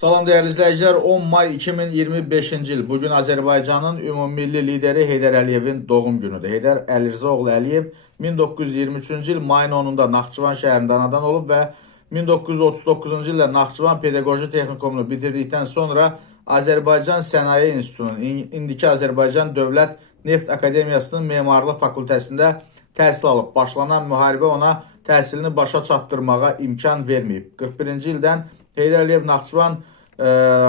Salam değerli izleyiciler, 10 may 2025-ci il. Bugün Azərbaycanın ümumilli lideri Heydər Əliyevin doğum günüdür. Heydər Əlirzaoğlu Əliyev 1923-cü il mayın 10-da Naxçıvan şəhərində anadan olub və 1939-cu ildə Naxçıvan Pedaqoji Texnikumunu bitirdikdən sonra Azərbaycan Sənaye İnstitutunun, indiki Azərbaycan Dövlət Neft Akademiyasının Memarlıq Fakültəsində təhsil alıb. Başlanan müharibə ona təhsilini başa çatdırmağa imkan verməyib. 41-ci ildən Heydər Əliyev Naxçıvan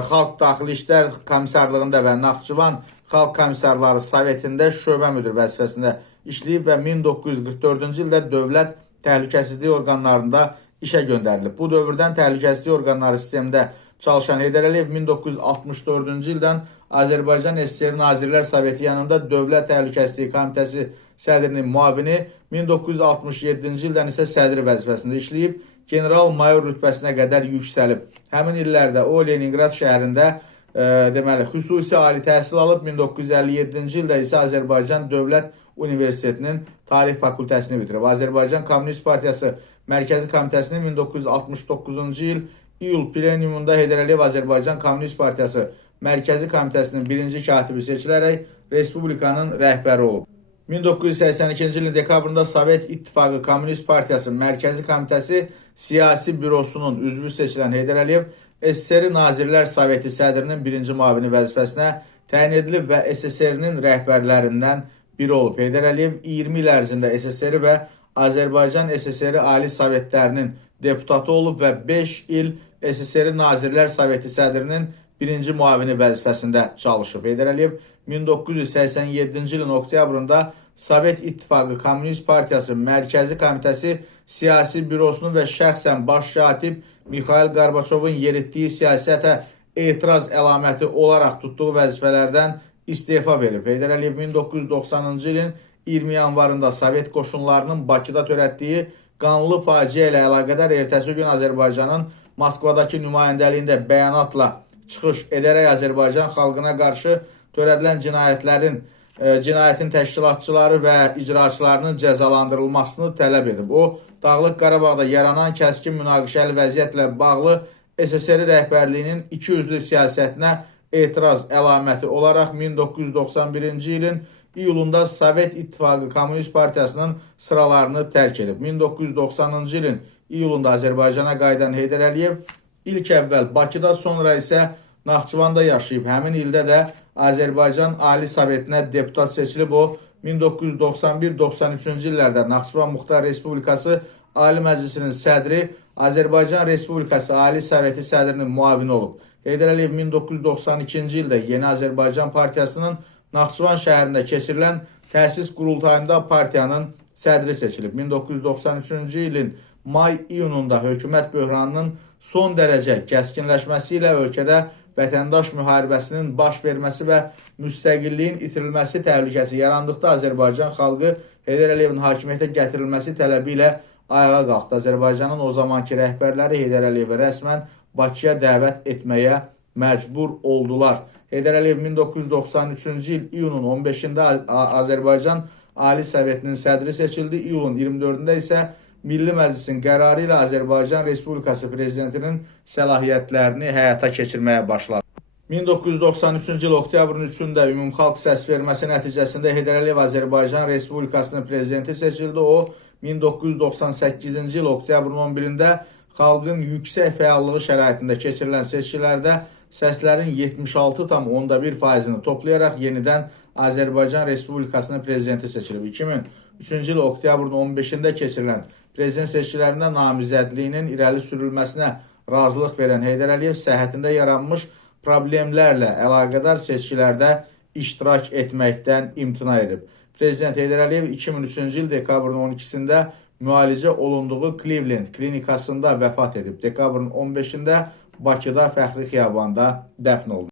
Xalq Daxili İşlər Komissarlığında və Naxçıvan Xalq Komissarları Sovetində şöbə müdür vəzifəsində işləyib və 1944-cü ildə Dövlət Təhlükəsizlik orqanlarında işə göndərilib. Bu dövrdən təhlükəsizlik orqanları sistemində çalışan Heydər Əliyev 1964-cü ildən Azərbaycan SSR Nazirlər Soveti yanında Dövlət Təhlükəsizlik Komitəsi sədrinin müavini, 1967-ci ildən isə sədri vəzifəsində işləyib, general-mayor rütbəsinə qədər yüksəlib. Həmin illərdə o Leningrad şəhərində xüsusi ali təhsil alıb, 1957-ci ildə isə Azərbaycan Dövlət Universitetinin Tarix Fakültəsini bitirib. Azərbaycan Kommunist Partiyası Mərkəzi Komitəsinin 1969-cu il iyul plenumunda Heydər Əliyev Azərbaycan Kommunist Partiyası Mərkəzi Komitəsinin birinci katibi seçilərək Respublikanın rəhbəri olub. 1982-ci ilin dekabrında Sovet İttifaqı Komünist Partiyası Mərkəzi Komitəsi Siyasi Bürosunun üzvü seçilən Heydər Əliyev SSR Nazirlər Soveti sədrinin birinci müavini vəzifəsinə təyin edilib və SSR-nin rəhbərlərindən biri olub. Heydər Əliyev 20 il ərzində SSR və Azərbaycan SSR Ali Sovetlərinin deputatı olub və 5 il SSR Nazirlər Soveti sədrinin birinci müavini vəzifəsində çalışıb. Heydər Əliyev 1987-ci ilin oktyabrında Sovet İttifaqı Komünist Partiyası Mərkəzi Komitəsi Siyasi Bürosunun və şəxsən baş katib Mikhail Qarbaçovun yeritdiyi siyasətə etiraz əlaməti olaraq tutduğu vəzifələrdən istefa verib. Heydər Əliyev 1990-cı ilin 20 yanvarında Sovet qoşunlarının Bakıda törətdiyi qanlı faciə ilə əlaqədar ertəsi gün Azərbaycanın Moskvadakı nümayəndəliyində bəyanatla çıxış edərək Azərbaycan xalqına qarşı törədilən cinayətin təşkilatçıları və icraçılarının cəzalandırılmasını tələb edib. O, Dağlıq Qarabağda yaranan kəskin münaqişəli vəziyyətlə bağlı SSR rəhbərliyinin ikiyüzlü siyasətinə etiraz əlaməti olaraq 1991-ci ilin iyulunda Sovet İttifaqı Komünist Partiyasının sıralarını tərk edib. 1990-cı ilin iyulunda Azərbaycana qayıdan Heydər Əliyev ilk əvvəl Bakıda, sonra isə Naxçıvanda yaşayıb. Həmin ildə də Azərbaycan Ali Sovetinə deputat seçilib. O, 1991-93-cü illərdə Naxçıvan Muxtar Respublikası Ali Məclisinin sədri, Azərbaycan Respublikası Ali Soveti sədrinin müavini olub. Heydər Əliyev 1992-ci ildə Yeni Azərbaycan Partiyasının Naxçıvan şəhərində keçirilən təsis qurultayında partiyanın sədri seçilib. 1993-cü ilin may-iyununda hökumət böhranının son dərəcə kəskinləşməsi ilə ölkədə vətəndaş müharibəsinin baş verməsi və müstəqilliyin itirilməsi təhlükəsi yarandıqda Azərbaycan xalqı Heydər Əliyevin hakimiyyətə gətirilməsi tələbi ilə ayağa qalxdı. Azərbaycanın o zamanki rəhbərləri Heydər Əliyevi rəsmən Bakıya dəvət etməyə məcbur oldular. Heydər Əliyev 1993-cü il iyunun 15-də Azərbaycan Ali Sovetinin sədri seçildi. İyulun 24-də isə Milli Məclisin qərarı ilə Azərbaycan Respublikası Prezidentinin səlahiyyətlərini həyata keçirməyə başladı. 1993-cü il oktyabrın 3-də ümumxalq səsverməsi nəticəsində Heydər Əliyev Azərbaycan Respublikasının prezidenti seçildi. O, 1998-ci il oktyabrın 11-də xalqın yüksək fəallığı şəraitində keçirilən seçkilərdə səslərin 76,1%-ni toplayaraq yenidən Azərbaycan Respublikasının prezidenti seçilib. 2003-cü il oktyabrın 15-də keçirilən prezident seçkilərində namizədliyinin irəli sürülməsinə razılıq verən Heydər Əliyev səhhətində yaranmış problemlərlə əlaqədar seçkilərdə iştirak etməkdən imtina edib. Prezident Heydər Əliyev 2003-cü il dekabrın 12-sində müalicə olunduğu Cleveland klinikasında vəfat edib. Dekabrın 15-də Bakıda Fəxri Xiyabanda dəfn oldu.